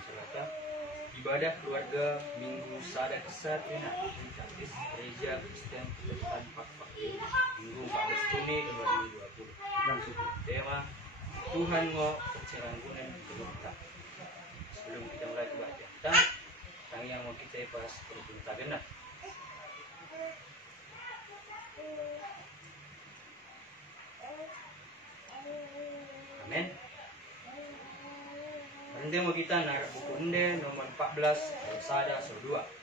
Selatan ibadah keluarga Minggu Sada Kesat Kapis Gereja Kristen Protestan Pak Minggu 14 Juni 2020. Tema Tuhan ngo perceranggunan kita. Sebelum kita mulai baca, tang yang mau kita pas perintah benar. Amin. Nanti mau kita narik buku Ende nomor 14 Sada 2.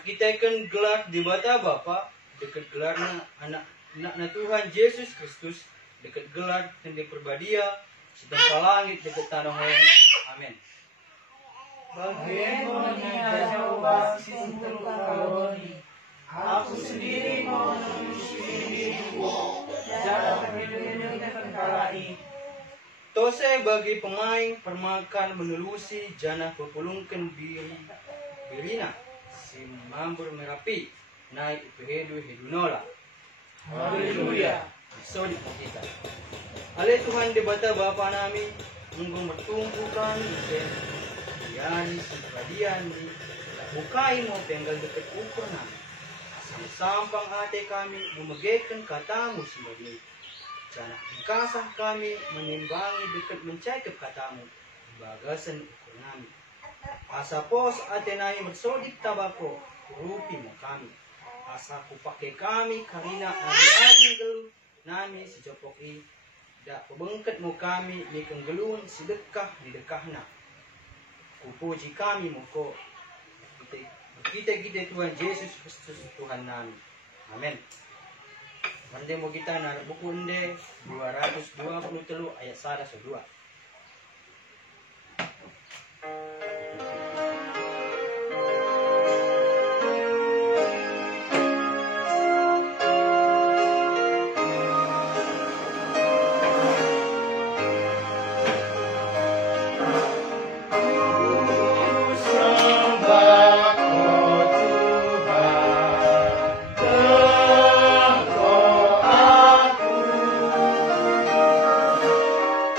Kita akan gelar di bata Bapa, dekat gelarnya anak Tuhan Yesus Kristus, dekat gelar tentang perbadia, sedang langit dekat tanah yang. Amin. Bagaimana jawab untuk kalori, aku sendiri mau menulis diriku, jangan menunjukkan kalai. Tose bagi pemain permakan menelusi jana pepulungkan birina. Si mambur merapi naik upehedu hedunola. Haleluya. So di kita. Ale Tuhan di bata Bapa nami munggu bertumpukan yani seperadian di bukai mau penggal dekat ukur nami. Sampang ate kami memegekan katamu sebagai jana kasah kami menimbangi dekat mencakap katamu bagasan ukur nami. Asa pos atenai bersodik tabako rupi mo kami. Asa kupake kami karina ari-ari gelu nami sejopoki da pebengket mo kami ni kenggelun sedekah di dekahna. Kupuji kami mo ko kita Tuhan Yesus Kristus Tuhan nami. Amin. Mande mo kita na buku Ende 223 ayat 1-2.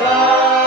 God.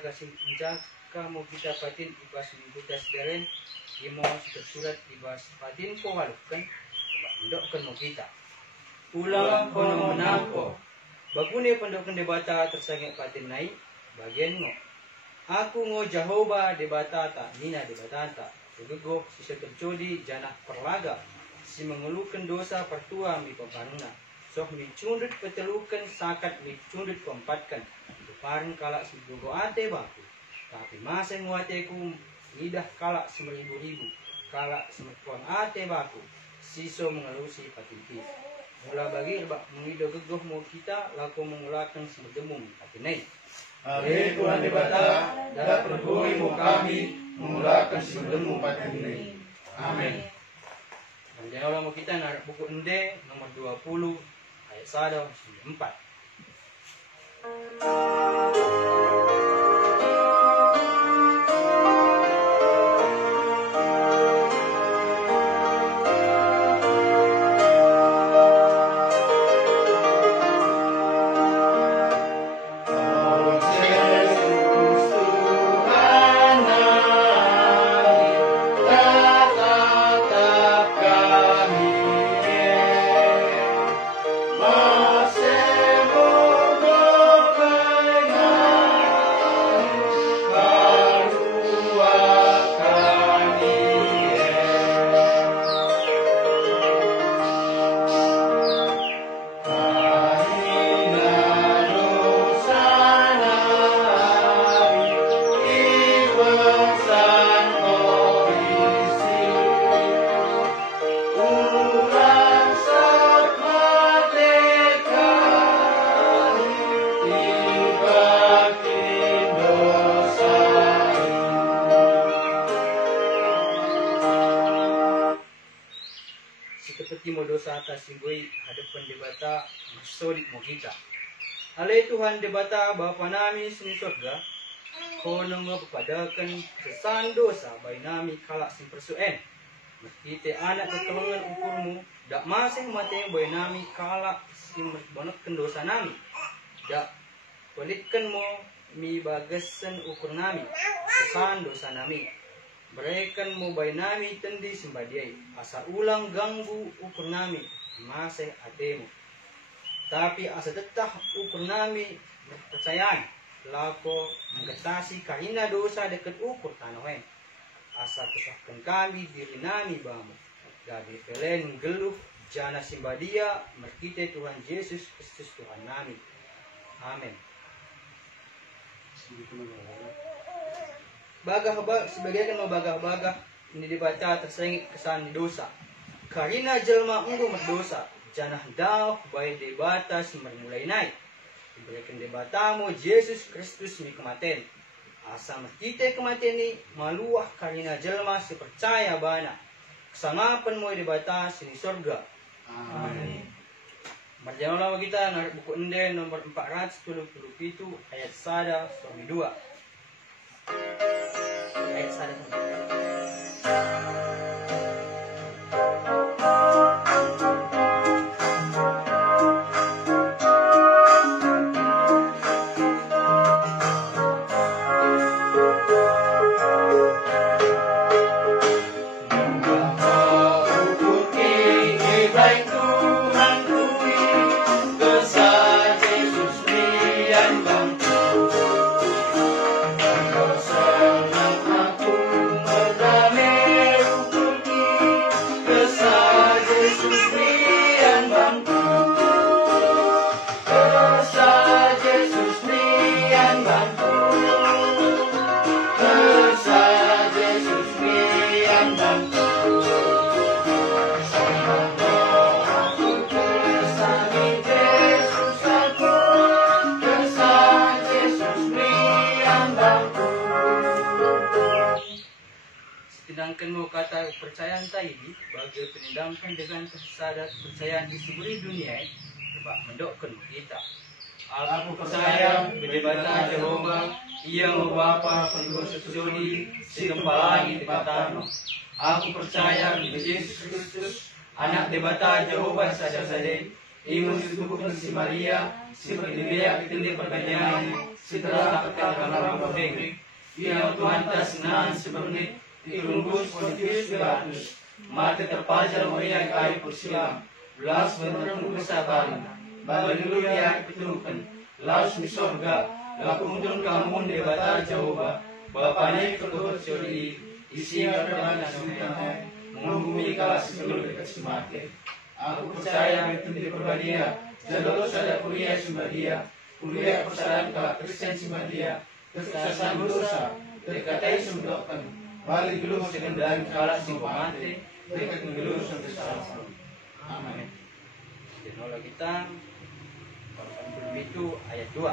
menjaga mo kita patin ibas mengikutas deren imo surat ibas patin ko halukan mendokkan mo kita ulang kono menangko bagune pendokan debata tersangit patin naik bagian mo aku ngo Jehovah debatata nina debatata Gegego sisa terjodi janak perlaga si mengeluhkan dosa pertua mi pempanuna sok mi cundut petelukan sakat mi cundut pempatkan paring kalak sebugo ate baku tapi masa nguateku nidah kalak 1000 kalak semekuan ate baku siso mengelusi patinti mula bagi rebak mengido gegoh mau kita laku mengulakan semedemung patinai Hari Tuhan debata dapat berhoi mu kami mengulakan semedemung patinai. Amin. Dan jangan mau kita narik buku ende nomor 20 ayat 1 4. Dosa atas simboi hadapan debata maksudit mo kita. Alay Tuhan debata Bapa nami sini surga, kono nga papadakan kesan dosa bay nami kalak sin persuen. Meski anak kekelengan ukurmu, dak masing mate bay nami kalak sin merbanakkan dosa nami. Dak pelitkan mo mi bagasan ukur nami, kesan dosa nami. Berikan mo bay nami tendi sembadiai asa ulang ganggu ukur nami masih atemu tapi asa tetah ukur nami percayaan lako menggetasi kahina dosa dekat ukur tanohen asa kesahkan kami diri nami bamu gabi pelen geluh jana simbadia merkite Tuhan Yesus Kristus Tuhan nami amin. Bagah-bagah sebagai kan bagah-bagah ini dibaca tersengit kesan dosa. Karena jelma engkau berdosa, janah dau baik debata mulai naik. Diberikan debatamu Yesus Kristus mi kematen. Asal kita kematen ini maluah karena jelma sepercaya bana. Kesanapan mau debata sini surga. Amin. Berjalanlah kita narik buku ende nomor 477 ayat 1 sampai 2. Ayat 1 sampai 2. Sedangkan mau kata kepercayaan tadi bagi penindamkan dengan kesadat kepercayaan di seluruh dunia sebab mendokkan kita. Aku percaya berdebata Jehovah, ia membapa penduduk sejodi sikempalani debatano. Aku percaya Yesus Kristus, anak debata Jehovah saja-saja, Imun situbuk si Maria, si Pagdibia itindi pertanyaan, si telah katakan mudeng. Ia Tuhan tas nan si bernit, irumbus Pontius Pilatus, mati terpajar moya kai persilam, belas bentuk kesabaran, bagilu ya pitukan, laus di sorga, lakumun kamu di bata Jehovah, Bapaknya kedua curi, isi kerana sultan, menghubungi kalas seluruh dekat mati. Aku percaya itu di perbadia, jalur sada kuliah Sumadia, kuliah persalahan kala Kristen Sumadia, kesesatan dosa, dekatai sumdokan, balik dulu sekendari kala mati, dekat dulu kesalahan. Amin. Jenola kita, kalau itu ayat 2.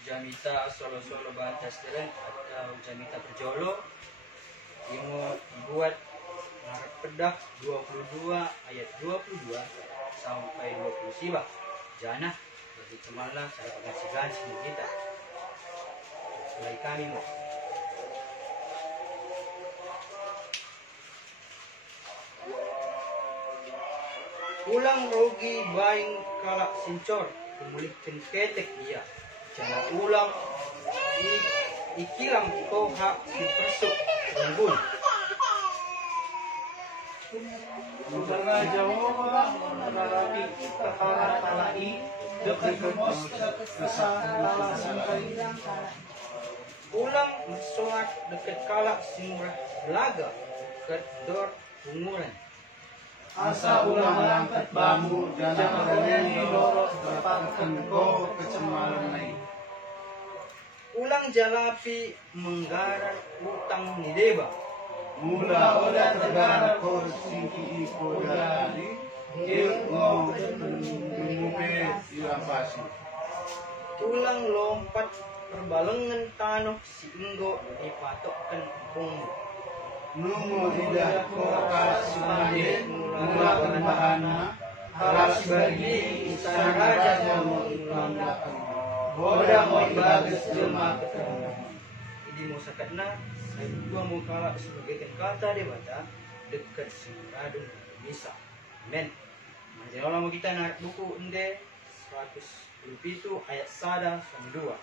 Jamita solo-solo batas jalan atau jamita berjolo yang dibuat Maret Pedah 22 ayat 22 sampai 20 sibah jana dari cemalah saya pengasihan semua kita mulai kami mau ulang rogi baing kalak sincor kemulikan ketek dia jangan ulang ikilang toha si persuk rembun. Karena Jehovah menerapi perkara talai dekat kemos kesalahan sampai Ulang bersolat dekat kalak simurah belaga dekat dor umuran. asa ulang melangkat bambu dan menyanyi lorok berpangkan ko kecemaran naik. Ulang jalapi menggarar utang nideba. Mula oda tegara ko singki iko dari ilmu mengube ilapasi. Ulang lompat perbalengan tanah si inggo dipatokkan bumbu. Nungu tidak ko kasih mandi mula penbahana haras bagi istana raja mau ulang belakang. Boda mau bagus jelma ketemu. Idi mau sakatna saya dua mau kalah sebagai kata debata dekat Suradun bisa. Amen. Manjana mau kita narik buku ende 127 ayat 1 sampai 2.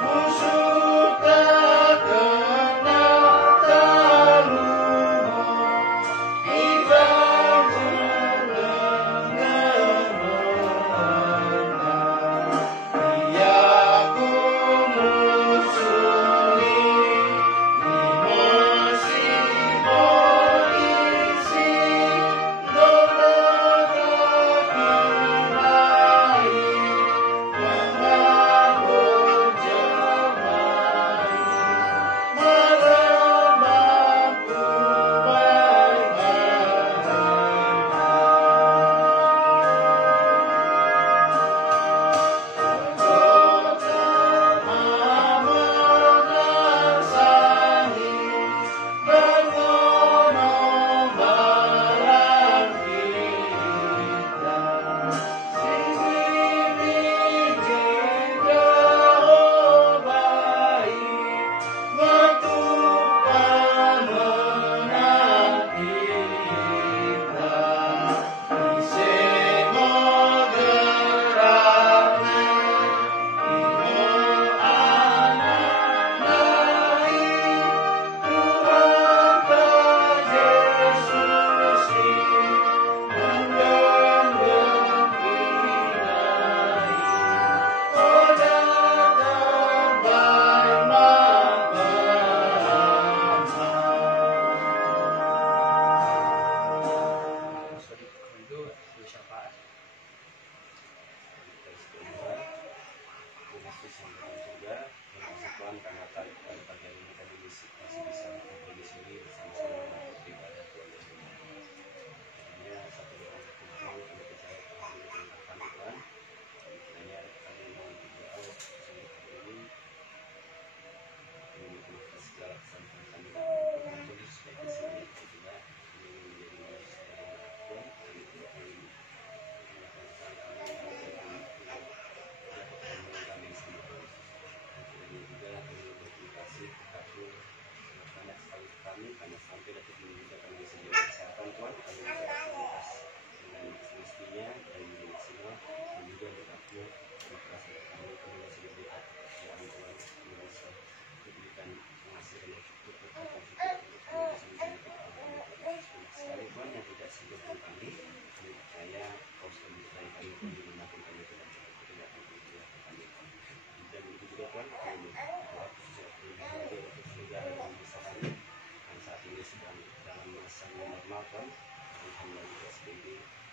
Musuh Tuhan, Tuhan bagi SPB,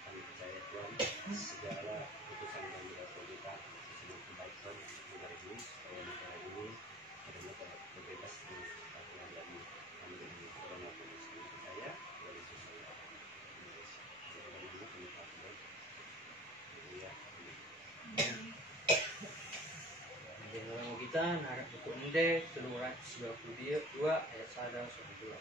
kami percaya Tuhan, segala keputusan dan juga kita sesuai kebaikan negara ini, supaya negara ini benar-benar terbebas dari kekuatan dan pandemi corona virus ini. Percaya dari sesuai Indonesia. Bagaimana kami takut? Ya. Dalam kita narak buku Ende 322 ayat 1 sampai 2.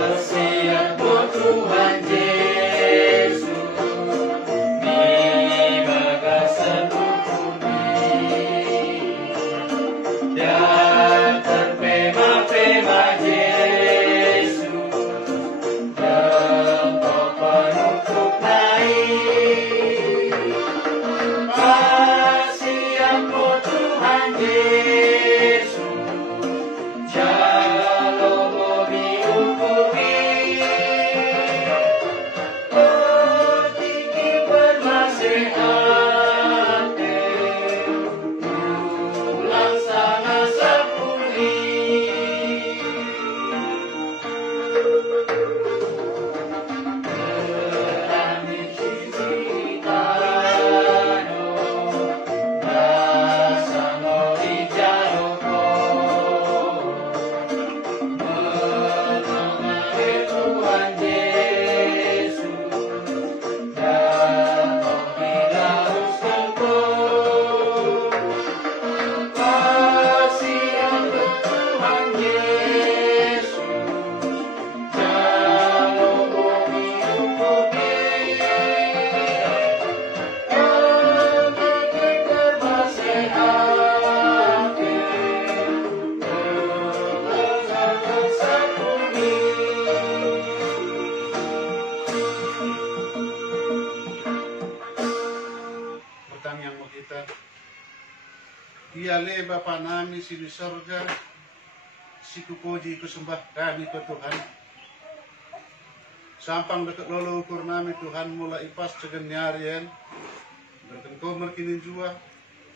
Kasihatmu Tuhan Yesus, di bagasan bumi, dan terpema-pema Yesus, dan penutup naik. Kasihatmu Tuhan Yesus, jalo bumi ukumi, oh tinggi bermasihat, ulang sana sepuli. Berani cicitano, rasa ngori jaroko, mengenai Tuhan Yesus, dan menghilaus engkau. Kasihan Tuhan Yesus, jalo bumi ukumi, oh tinggi bermasihat, ulang sana sepuli. Bertang yang mau kita Iale Bapa nami si di sorga, si kupuji kusembah kami ke Tuhan. Sampang dekat lolo ukur nami Tuhan mulai pas cegen nyarian, berkenko merkinin jua,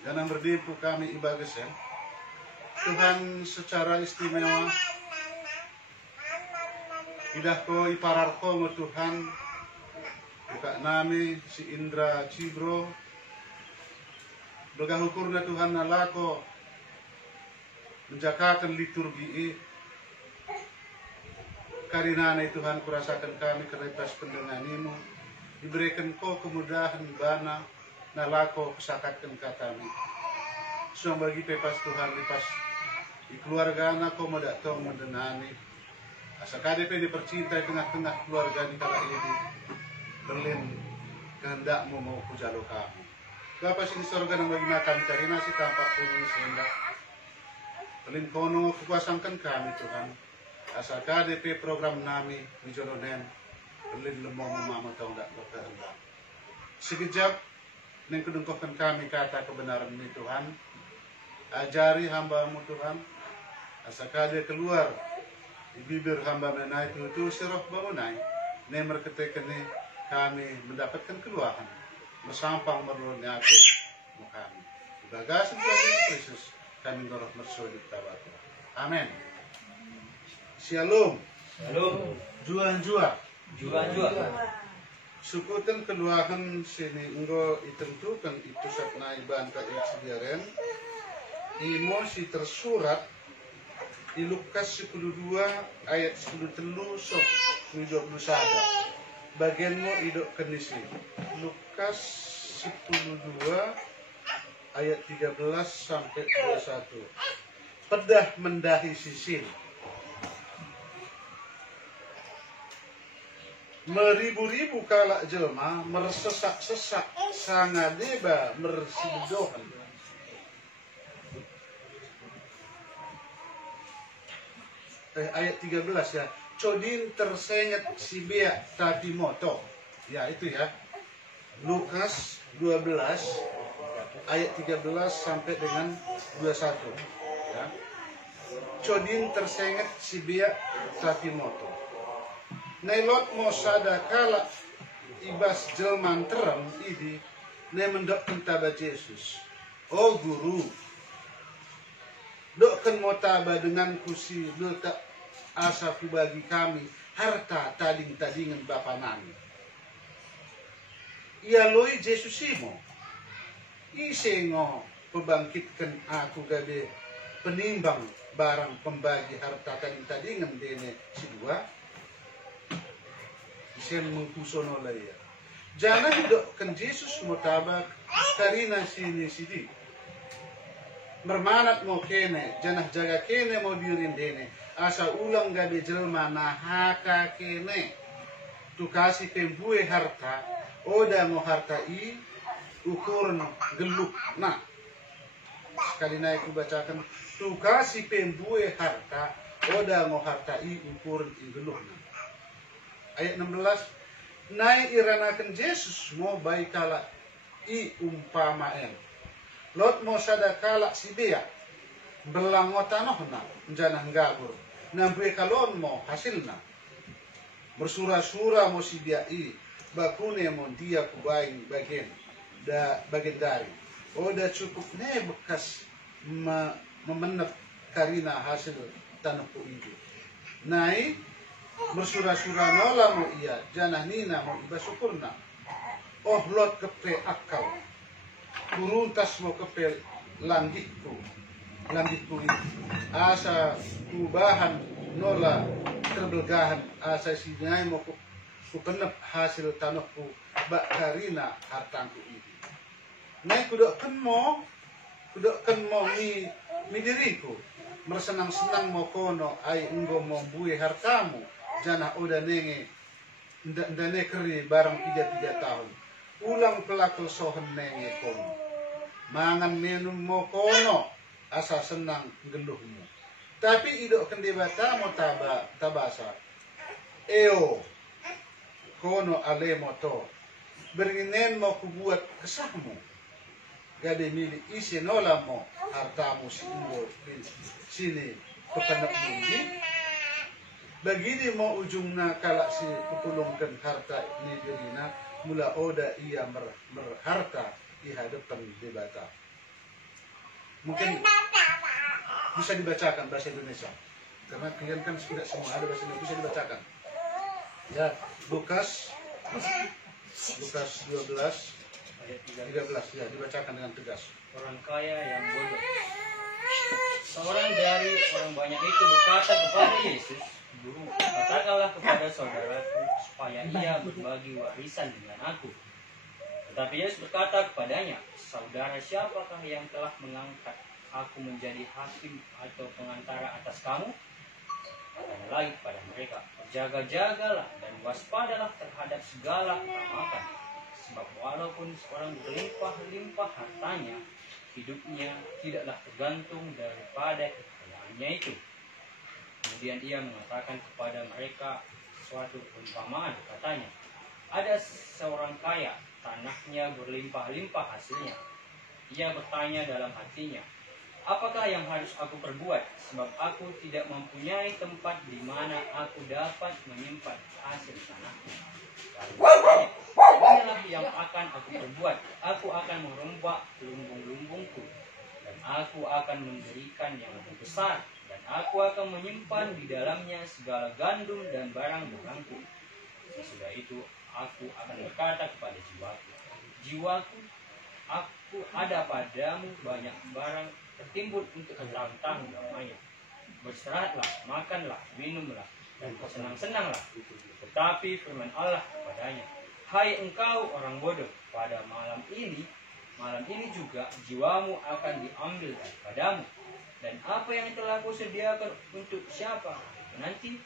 dan berdimpu kami ibagesen. Tuhan secara istimewa, idah ko iparar ko ngo Tuhan, buka nami si Indra Cibro, Doga hukurna Tuhan nalako menjagakan liturgi karena Tuhan kurasakan kami kerepas pendenganimu diberikan kau kemudahan bana nalako kesakatkan kami so bagi pepas Tuhan lipas di keluarga anak kau modak kau mendenani asa KDP dipercintai tengah-tengah keluarga di kala ini berlin kehendakmu mau kujalo kami. Bapa sini sorga nang bagi makan cari nasi tampak kuning sehendak. Pelin kono kekuasangkan kami Tuhan. Asal KDP program nami wijononen. Pelin lemong mama tahu tak berkehendak. Sekejap neng kedengkokan kami kata kebenaran ini Tuhan. Ajari hamba-Mu Tuhan. Asal KDP keluar di bibir hamba menai itu siroh bangunai. Nemer ketika ini kami mendapatkan keluaran. Mesampang merlunya ke kami. Bagasan kami Yesus kami ngoroh mersudi tabatu. Amin. Shalom. Shalom. Juan-jua. Jua-jua. Sukutan keluahan sini enggo ditentukan itu satna iban ka iksidiaren. Imo si tersurat di Lukas 12 ayat 13 sok 21. Bagianmu idok kenisi. Lukas 12 ayat 13 sampai 21. Pedah mendahi sisin. Meribu-ribu kalak jelma mersesak-sesak sangadeba mersidohan. Ayat 13 ya. Codin tersengat si bea tapi moto. Ya itu ya. Lukas 12 ayat 13 sampai dengan 21 ya. codin tersengat si biak tapi moto. Nelot mo sada kala ibas jelman terem idi ne mendok taba Yesus. Oh guru, dokkan mo taba dengan kusi letak asa ku bagi kami harta tading-tadingan bapa nami. Ia loi Yesus imo. Isengo pembangkitkan aku gabe penimbang barang pembagi harta tading-tadingan dene si dua. Isen mengkusono laya. Jangan hidupkan Yesus mo tabak karina sini sidi. Bermanat mo kene, janah jaga kene mo dirin dene. Asa ulang gabe jelma nahaka kene. Tu kasih pembue harta, oda mo harta i ukuran geluk na. Sekali naik ku bacakan, tu kasih pembue harta, oda mo harta i ukuran i geluk na. Ayat 16, naik iranakan Yesus mo baik kala i umpamaen. Lot mo sada kala si dia belang otanoh na janah gabur. Nampu kalon mo hasilna. Bersura-sura mo si dia i bakune mo dia kubain bagian dari. Oda cukup ne bekas memenep karina hasil tanahku itu. Naik bersura-sura nola mo iya janah nina mo iba syukurna. Oh lot kepe akal kuruntas mo kepe langgitku ini asa kubahan nola terbelgahan asa sinai mo ku penep hasil tanahku bak karina hartangku ini. Naik kudokkan mo mi diriku mersenang-senang mo kono ay enggo mo buih hartamu janah udah nenge ndane keri barang 3 tahun ulang pelakul sohen nenge kono mangan minum mo kono asa senang geluhmu tapi idok kendebata mo tabasa eo kono ale mo to beringinen mo kubuat kesahmu gade milik isi nola mo hartamu sini kepenak bumi begini mo ujungna kalak si kupulungkan harta ini dirina mula oda ia merharta di hadapan debata. Mungkin bisa dibacakan bahasa Indonesia karena kalian kan tidak semua ada bahasa Indonesia bisa dibacakan ya. Lukas 12 ayat 13 ya dibacakan dengan tegas. Orang kaya yang bodoh. Seorang dari orang banyak itu berkata kepada Yesus, Guru, katakanlah kepada saudaraku supaya ia berbagi warisan dengan aku. Tetapi Yesus berkata kepadanya, saudara siapakah yang telah mengangkat aku menjadi hakim atau pengantara atas kamu? Katanya lagi kepada mereka, jaga-jagalah dan waspadalah terhadap segala keramakan. Sebab walaupun seorang berlimpah-limpah hartanya, hidupnya tidaklah tergantung daripada kekayaannya itu. Kemudian ia mengatakan kepada mereka suatu perumpamaan, katanya, ada seorang kaya, tanahnya berlimpah-limpah hasilnya. Ia bertanya dalam hatinya, apakah yang harus aku perbuat? Sebab aku tidak mempunyai tempat di mana aku dapat menyimpan hasil tanahnya. Inilah yang akan aku perbuat. Aku akan merombak lumbung-lumbungku, dan aku akan mendirikan yang lebih besar, dan aku akan menyimpan di dalamnya segala gandum dan barang-barangku. Sesudah itu aku akan berkata kepada jiwaku, jiwaku, aku ada padamu banyak barang tertimbun untuk bertahun-tahun lamanya. Beristirahatlah, makanlah, minumlah, dan bersenang-senanglah. Tetapi firman Allah kepadanya, hai engkau orang bodoh, pada malam ini juga jiwamu akan diambil daripadamu. Dan apa yang telah kusediakan untuk siapa nanti?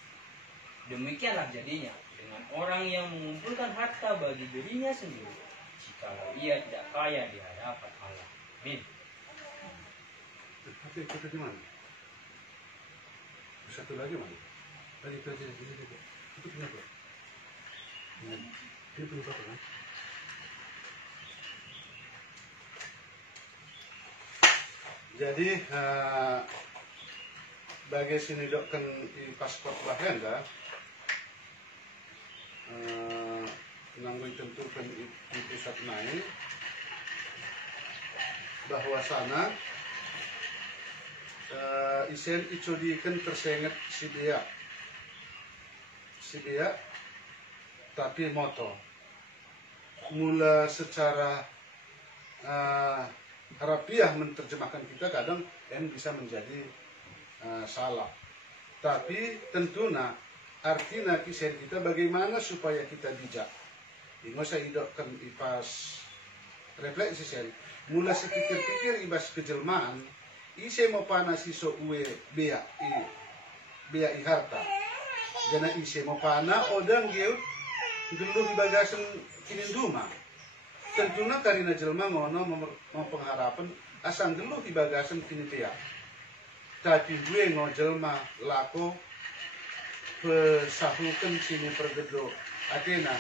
Demikianlah jadinya dengan orang yang mengumpulkan harta bagi dirinya sendiri, jikalau ia tidak kaya di hadapan Allah. Amin. Tapi itu di mana? Satu lagi mana? Tadi itu aja. Itu kenapa? Dia punya apa kan? Jadi bagi sini dokkan i paspor bahenda nanggung tentukan di pusat naik bahwa sana isen icodikan tersengat si dia tapi moto mula secara harafiah menerjemahkan kita kadang bisa menjadi salah, tapi tentunya artinya kisah kita bagaimana supaya kita bijak. Ingat saya idokkan ipas refleksi sen mula sepikir-pikir ibas kejelmaan ise mau panasi so uwe bea i harta jana ise mau pana odang geut dulu di bagasan kininduma tentunya karena jelma ngono mau pengharapan asang dulu di bagasan kinitia tapi gue ngo jelma lako pesahukan sini pergedo Athena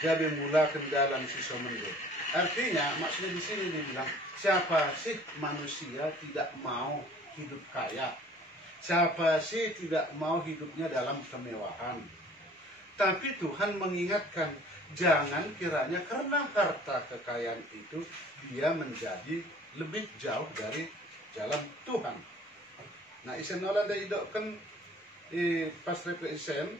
jabe mula kendalan si somendo. Artinya maksudnya di sini dibilang siapa sih manusia tidak mau hidup kaya? Siapa sih tidak mau hidupnya dalam kemewahan? Tapi Tuhan mengingatkan jangan kiranya karena harta kekayaan itu dia menjadi lebih jauh dari jalan Tuhan. Nah, isen nolan da idokkan pas isen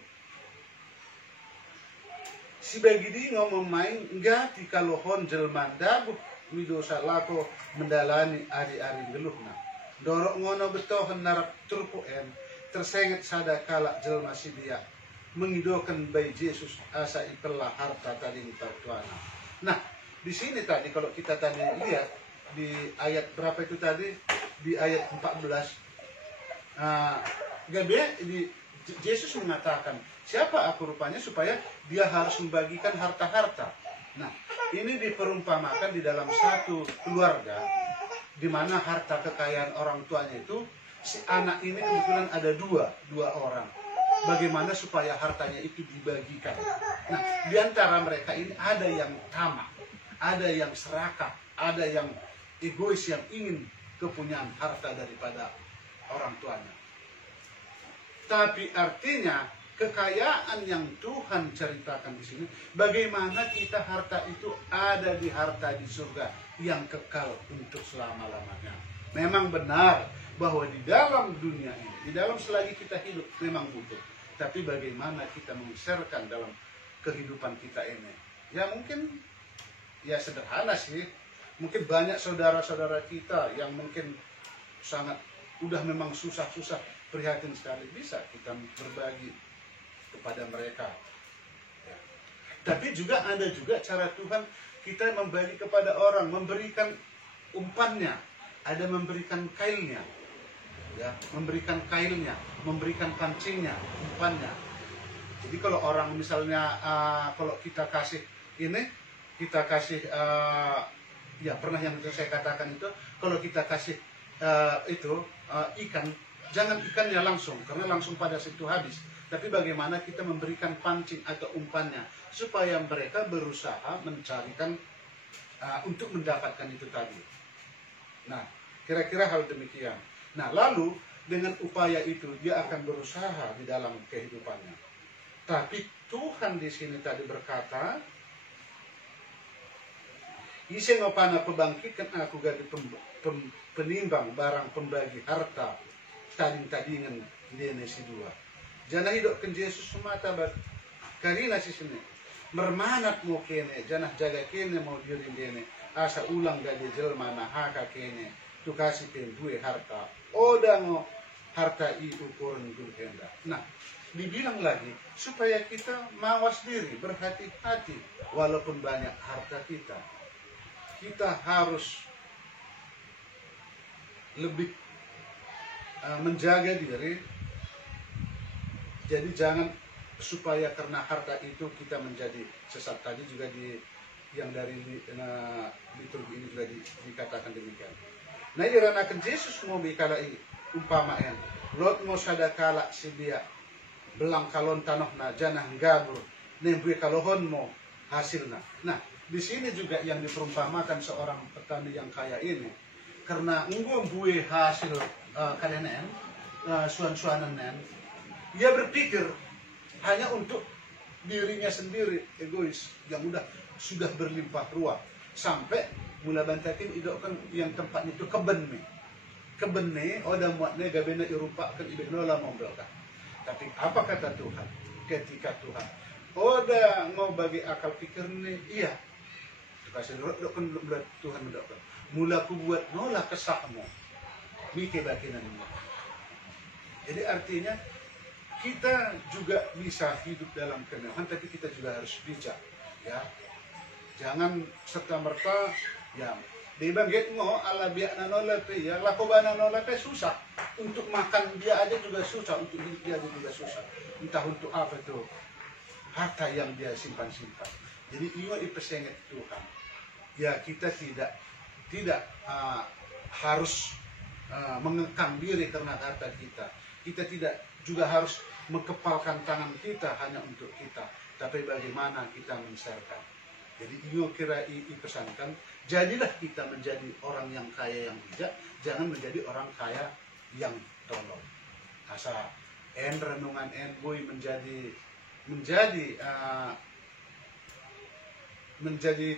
si bagi di ngomong main enggak di kalohon jelman dabuh widosa lako mendalani ari-ari geluhna dorok ngono betohan narap turpuen tersengat sada kala jelma si dia mengidokan bayi Yesus asa ipelah harta tadi tartuana. Nah di sini tadi kalau kita tadi lihat di ayat berapa itu tadi di ayat 14 gabe di Yesus mengatakan siapa aku rupanya supaya dia harus membagikan harta-harta. Nah, ini diperumpamakan di dalam satu keluarga di mana harta kekayaan orang tuanya itu si anak ini kebetulan ada dua orang. Bagaimana supaya hartanya itu dibagikan. Nah, di antara mereka ini ada yang tamak, ada yang serakah, ada yang egois yang ingin kepunyaan harta daripada orang tuanya. Tapi artinya kekayaan yang Tuhan ceritakan di sini, bagaimana kita harta itu ada di harta di surga yang kekal untuk selama-lamanya. Memang benar bahwa di dalam dunia ini, di dalam selagi kita hidup memang butuh. Tapi bagaimana kita mengeserkan dalam kehidupan kita ini? Ya mungkin ya sederhana sih. Mungkin banyak saudara-saudara kita yang mungkin sangat udah memang susah-susah, prihatin sekali, bisa kita berbagi kepada mereka. Ya. Tapi juga ada juga cara Tuhan kita membagi kepada orang, memberikan umpannya, ada memberikan kailnya, ya, memberikan kailnya, memberikan pancingnya, umpannya. Jadi kalau orang misalnya kalau kita kasih ini, kita kasih ya pernah yang saya katakan itu, kalau kita kasih ikan, jangan ikannya langsung, karena langsung pada situ habis. Tapi bagaimana kita memberikan pancing atau umpannya supaya mereka berusaha mencarikan untuk mendapatkan itu tadi. Nah, kira-kira hal demikian. Nah, lalu dengan upaya itu dia akan berusaha di dalam kehidupannya. Tapi Tuhan di sini tadi berkata, "Ise ngopana pebangkitkan aku gadi penimbang barang pembagi harta tading-tadingan dene si dua." Janah hidupkan Yesus semata bat karina si sini mermanat mo kene janah jaga kene mau diri dene asa ulang gadi jelma nahaka kene tu kasih pendue harta odango harta i ukuran gul kenda. Nah dibilang lagi supaya kita mawas diri, berhati-hati walaupun banyak harta kita harus lebih menjaga diri. Jadi jangan supaya karena harta itu kita menjadi sesat. Tadi juga yang dari liturgi ini juga dikatakan demikian. Nah iranakan Yesus mau bikalai umpamaan lot mo sadakala sibia belang kalon tanoh na janah gabur nembue kalohon mo hasilna. Nah di sini juga yang diperumpamakan seorang petani yang kaya ini karena bue hasil kalian suan-suanan. Dia berpikir hanya untuk dirinya sendiri, egois, yang sudah berlimpah ruah. Sampai mula bantakin idokkan yang tempat itu keben nih, oda muatnya gabena irupakan ibenola mombelkan. Tapi apa kata Tuhan? Ketika Tuhan oda mau bagi akal pikir nih, iya. Kasih dokkan Tuhan mendokkan. Mula ku buat nolak kesakmu, mikir bakinanmu. Jadi artinya kita juga bisa hidup dalam kemewahan, tapi kita juga harus bijak, ya. Jangan serta merta, ya. Di bagian ala biak nanola pe, ya lakoba nanola pe susah. Untuk makan dia aja juga susah, untuk hidup dia aja juga susah. Entah untuk apa itu harta yang dia simpan-simpan. Jadi ini dipesenget Tuhan. Ya kita tidak harus mengekang diri karena harta kita. Kita tidak juga harus mengepalkan tangan kita hanya untuk kita, tapi bagaimana kita menserahkan. Jadi ini kira pesankan, jadilah kita menjadi orang yang kaya yang bijak, jangan menjadi orang kaya yang tolol. Asa renungan boy menjadi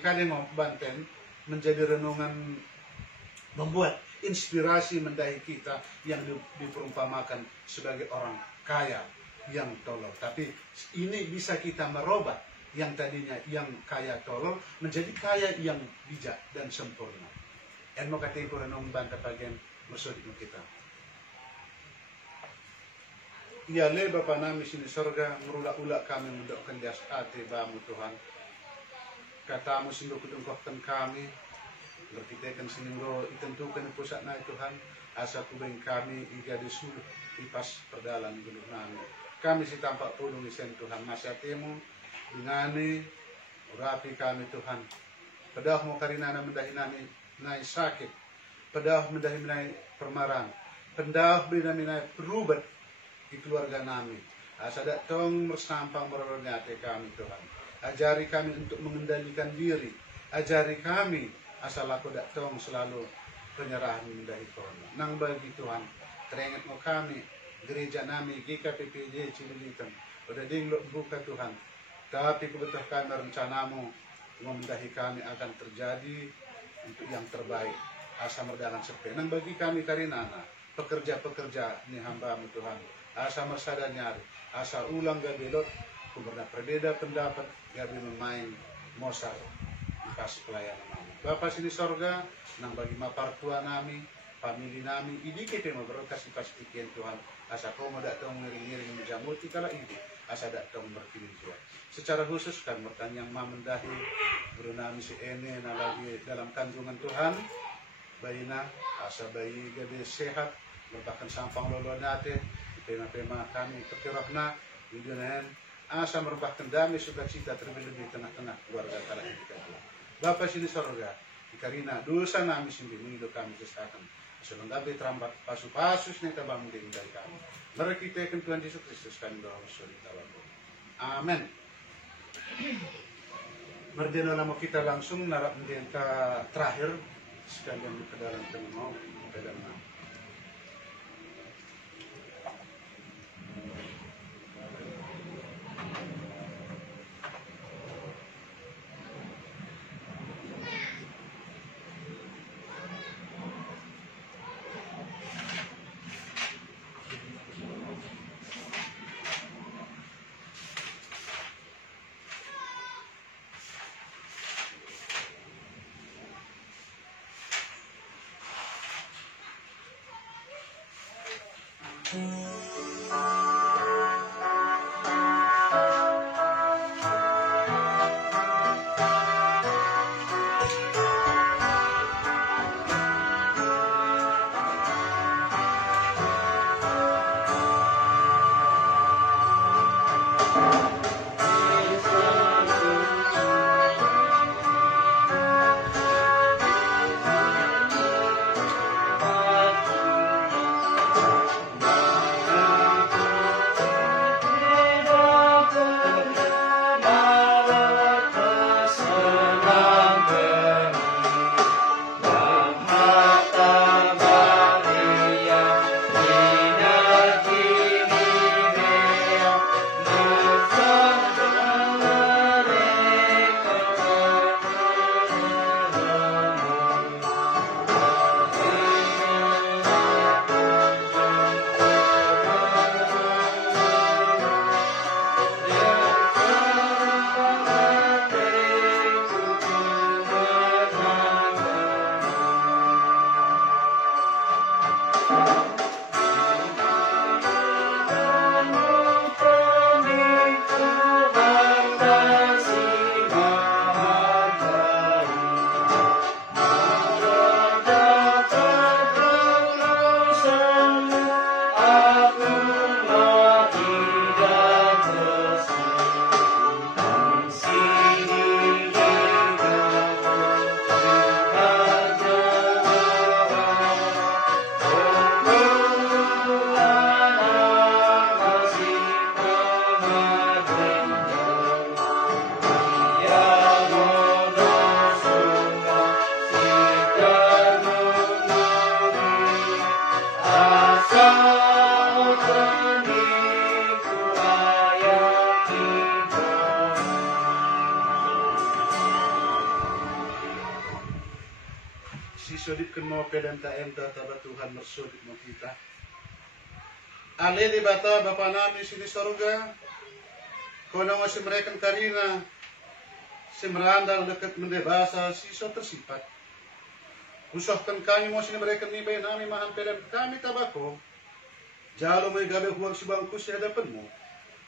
kadang banten, menjadi renungan membuat inspirasi mendai kita yang diperumpamakan sebagai orang kaya yang tolol. Tapi ini bisa kita merubah yang tadinya yang kaya tolol menjadi kaya yang bijak dan sempurna. Mau kata itu renung banta bagian maksud kita. Ya le Bapa nami sini sorga merulak-ulak kami mendokkan di ati bamu Tuhan. Katamu sindok kudungkokkan kami. Berkitakan siningro itentukan pusat na Tuhan asa kubeng kami iga disuluh ipas perdalan guluh nami kami si tampak pulung isen Tuhan nasihatmu dingani urapi kami Tuhan pedah mo karinana mendahi nami nai sakit pedah mendahi nai permarang pedah mendahi nai perubat di keluarga nami asa datang bersampang merorongate kami Tuhan ajari kami untuk mengendalikan diri ajari kami asal aku datang selalu penyerahan mendahi corona. Nang bagi Tuhan, teringat mo kami, gereja nami, GKPPJ Cililitan. Udah dinglok buka Tuhan. Tapi kebetulan rencanamu memendahi kami akan terjadi untuk yang terbaik. Asa merdalan sepe. Nang bagi kami karinana, pekerja-pekerja ni hambamu Tuhan. Asa mersada nyari, asa ulang gabelot, kumberna berbeda pendapat, gabi memain mosar. Kasih pelayanan nami. Bapa sini sorga, nang bagi mapartua nami, famili nami, idi kita berkasih pastikan Tuhan. Asa kau mau datang ngiring-ngiring menjamuti kala ini, asa datang berpilih Tuhan. Secara khusus kan bertanya yang mendahi, guru nami si ene na lagi dalam kandungan Tuhan, bayina asa bayi gede sehat, merupakan sampang lolo nate, pema-pema kami ketirahna, videonen, asa merupakan damai sukacita terlebih-lebih tengah-tengah keluarga kala ini Tuhan. Bapa sini sorga, ikarina dosa nami sendiri menghidup kami kesakan. Asalong gabi terambat pasu-pasus nih tabang dari kami. Mari kita akan Tuhan Yesus Kristus kami doa suri tawaku. Amin. Merdeno lama kita langsung narap mendenta terakhir sekalian di kedalam tengah pedang. sudipkan mo pedanta enta taba Tuhan mersudip mo kita. Ale di bata Bapa namin sini sorga, kono mo si mereka karina, si merandal dekat mendebasa si so tersipat. Usahkan kami mo sini mereka ni bayi nami mahan pedan kami tabako, jalo may gabi huwag si bangku si hadapan mo.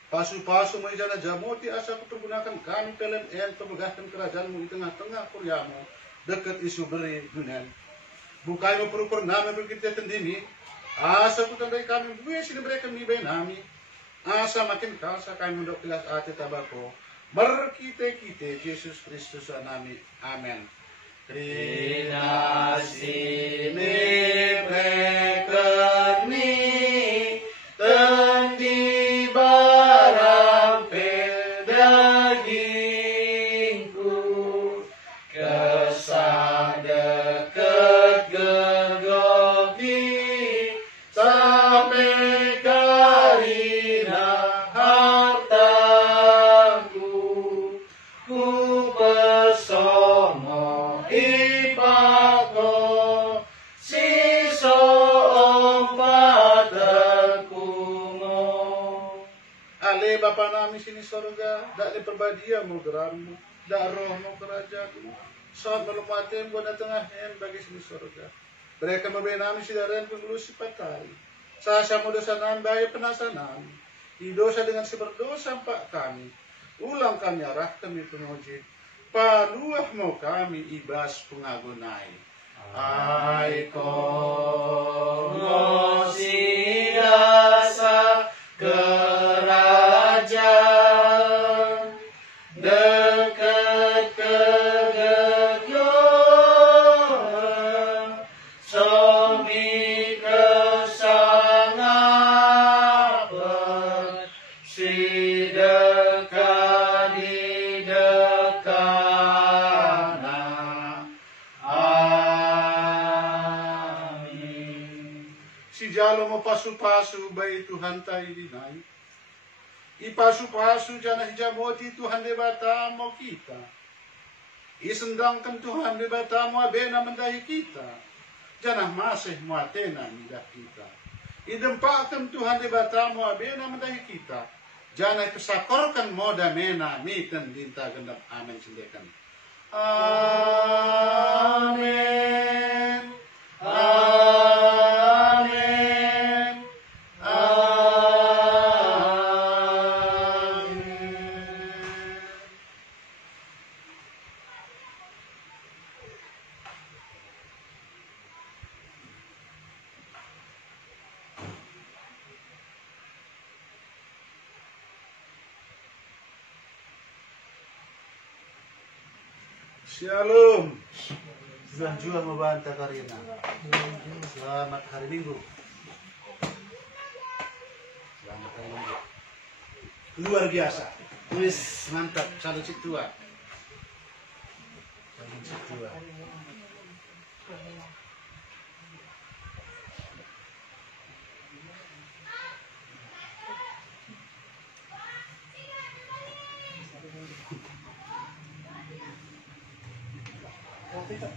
Pasu-pasu may jana jamoti asa kupergunakan kami pelan ento megahkan kerajaanmu di tengah-tengah kuryamu dekat isu beri dunia. Bukai mo purupur nami berkita tendini, asa kutandai kami buwe sini mereka mi bayi nami, asa makin kasa kami mendok pilas ati tabako, berkite-kite Yesus Kristus nami, amin. Rina sini berkerni tendi barang pedagingku kesan deket gergogi sampai karina hartaku ku pesono ipako siso ompatanku mo. Ale Bapa nami sini sorga, dak di perbadia mo geranmu, dak roh mo kerajaanmu, saat melumatin buat tengah hen bagi sini sorga. Mereka memberi nami sidaren pengelus sipatari, sasa mo dosa nan bayi penasanan, di dosa dengan si berdosa pak kami, ulang kami arah kami penguji, paluah mau kami ibas pengagunai. Ai komo siasa kerajaan dekat kegegyoan somi kesangapan si dekat di dekana. Si jalo mo pasu-pasu bayi Tuhan tayo dinay. Ipasu-pasu jana hijamoti Tuhan debata mo kita. Isendangkan Tuhan debata mo abena mendahi kita. Jana masih mo atena midah kita. Idempakkan Tuhan debata mo abena mendahi kita. Jana kesakorkan mo damena miten dinta gendap amin sendekan. Amin. Amin. Amin. Shalom. Sudah juga membantah Karina. Selamat hari Minggu. Selamat hari Minggu. Luar biasa. Wis mantap. Salut si tua. Salut si tua. Kita